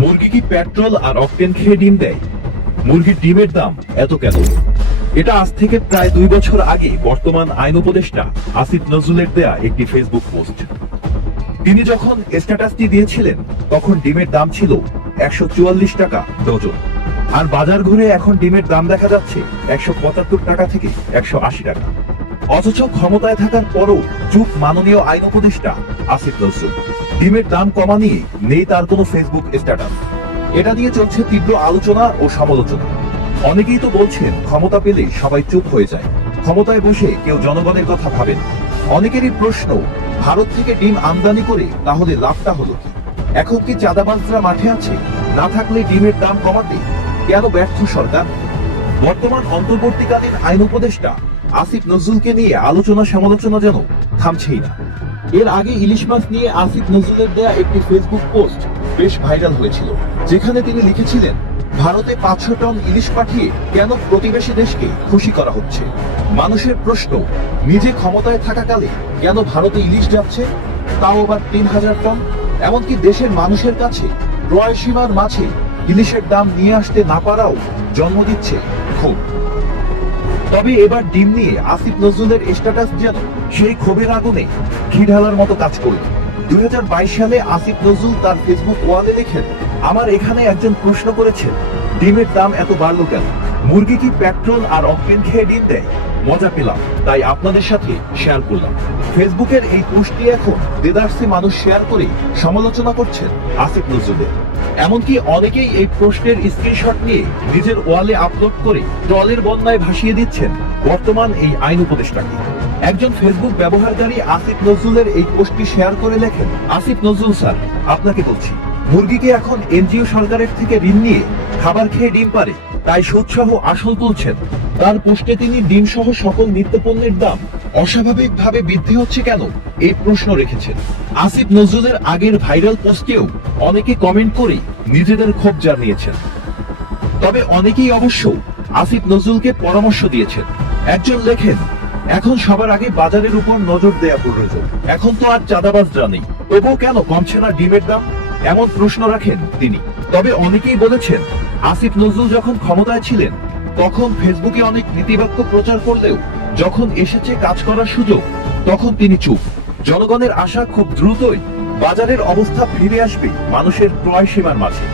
মুরগি কি পেট্রোল আর অকটেন খেয়ে ডিম দেয়? মুরগির ডিমের দাম এত কেন? এটা আজ থেকে প্রায় দুই বছর আগে বর্তমান আইন উপদেষ্টা আসিফ নজরুলের দেয়া একটি ফেসবুক পোস্ট। তিনি যখন স্ট্যাটাসটি দিয়েছিলেন, তখন ডিমের দাম ছিল একশো চুয়াল্লিশ টাকা ডজন। আর বাজার ঘুরে এখন ডিমের দাম দেখা যাচ্ছে একশো পঁচাত্তর টাকা থেকে একশো আশি টাকা। অথচ ক্ষমতায় থাকার পরও চুপ মাননীয় আইন উপদেষ্টা আসিফ নজরুল। ডিমের দাম কমা নিয়ে নেই তার কোনো ফেসবুক স্ট্যাটাস এটা নিয়ে চলছে তীব্র আলোচনা ও সমালোচনা। অনেকেই তো বলছেন ক্ষমতা পেলে সবাই চুপ হয়ে যায়। ক্ষমতায় বসে কেউ জনগণের কথা ভাবেন। অনেকেরই প্রশ্ন, ভারত থেকে ডিম আমদানি করে তাহলে লাভটা হলো কি? এখন কি চাঁদাবাজরা মাঠে আছে? না থাকলে ডিমের দাম কমাতে কেন ব্যর্থ সরকার? বর্তমান অন্তর্বর্তীকালীন আইন উপদেষ্টা আসিফ নজরুলকে নিয়ে আলোচনা সমালোচনা যেন থামছেই না। এর আগে ইলিশ মাছ নিয়ে আসিফ নজরুলের দেয়া একটি ফেসবুক পোস্ট বেশ ভাইরাল হয়েছিল, যেখানে তিনি লিখেছিলেন, ভারতে পাঁচশো টন ইলিশ পাঠিয়ে কেন প্রতিবেশী দেশকে খুশি করা হচ্ছে? মানুষের প্রশ্ন, নিজে ক্ষমতায় থাকাকালে কেন ভারতে ইলিশ যাচ্ছে? তাও আবার তিন হাজার টন? এমনকি দেশের মানুষের কাছে ক্রয় সীমার মাঝে ইলিশের দাম নিয়ে আসতে না পারাও জন্ম দিচ্ছে ক্ষোভ তবে এবার ডিম নিয়ে আসিফ নজরুলের স্ট্যাটাস যেন সেই ক্ষোভের আগুনে ঘি ঢালার মতো কাজ করল। দুই সালে আসিফ নজরুল তার ফেসবুক ওয়ালে লেখেন, আমার এখানে একজন প্রশ্ন করেছেন, ডিমের দাম এত বাড়লো কেন? মুরগি কি পেট্রোল আর অকটেন খেয়ে ডিম দেয়? মজা পেলাম, তাই আপনাদের সাথে শেয়ার করলাম। ফেসবুকের এই পোস্টটি এখন দেদার্সে মানুষ শেয়ার করে সমালোচনা করছেন আসিফ নজরুলের। এমনকি অনেকেই এই প্রশ্নের স্ক্রিনশট নিয়ে নিজের ওয়ালে আপলোড করে ট্রলের বন্যায় ভাসিয়ে দিচ্ছেন বর্তমান এই আইন উপদেষ্টাকে। একজন ফেসবুক ব্যবহারকারী আসিফ নজরুলের এই পোস্টটি শেয়ার করে লেখেন, আসিফ নজরুল স্যার, আপনাকে বলছি, মুরগিকে এখন এনজিও সরকারের থেকে ঋণ নিয়ে খাবার খেয়ে ডিম পারে তাই সুদসহ আসল তুলছেন। তার পোস্টে তিনি ডিম সহ সকল নিত্যপণ্যের দাম অস্বাভাবিকভাবে বৃদ্ধি হচ্ছে কেন? এই প্রশ্ন রেখেছেন। আসিফ নজরুলের আগের ভাইরাল পোস্টেও অনেকে কমেন্ট করে নিজেদের ক্ষোভ জানিয়েছেন। তবে অনেকেই অবশ্য আসিফ নজরুলকে পরামর্শ দিয়েছেন। একজন লেখেন, এখন সবার আগে বাজারের উপর নজর দেয়া প্রয়োজন। এখন তো আর চাঁদাবাজরা নেই। তবুও কেন কমছে না ডিমের দাম? এমন প্রশ্ন রাখেন তিনি। তবে অনেকেই বলেছেন, আসিফ নজরুল যখন ক্ষমতায় ছিলেন, তখন ফেসবুকে অনেক নীতিবাক্য প্রচার করলেও যখন এসেছে কাজ করার সুযোগ, তখন তিনি চুপ। জনগণের আশা খুব দ্রুতই বাজারের অবস্থা ফিরে আসবে মানুষের ক্রয় সীমার মাঝে।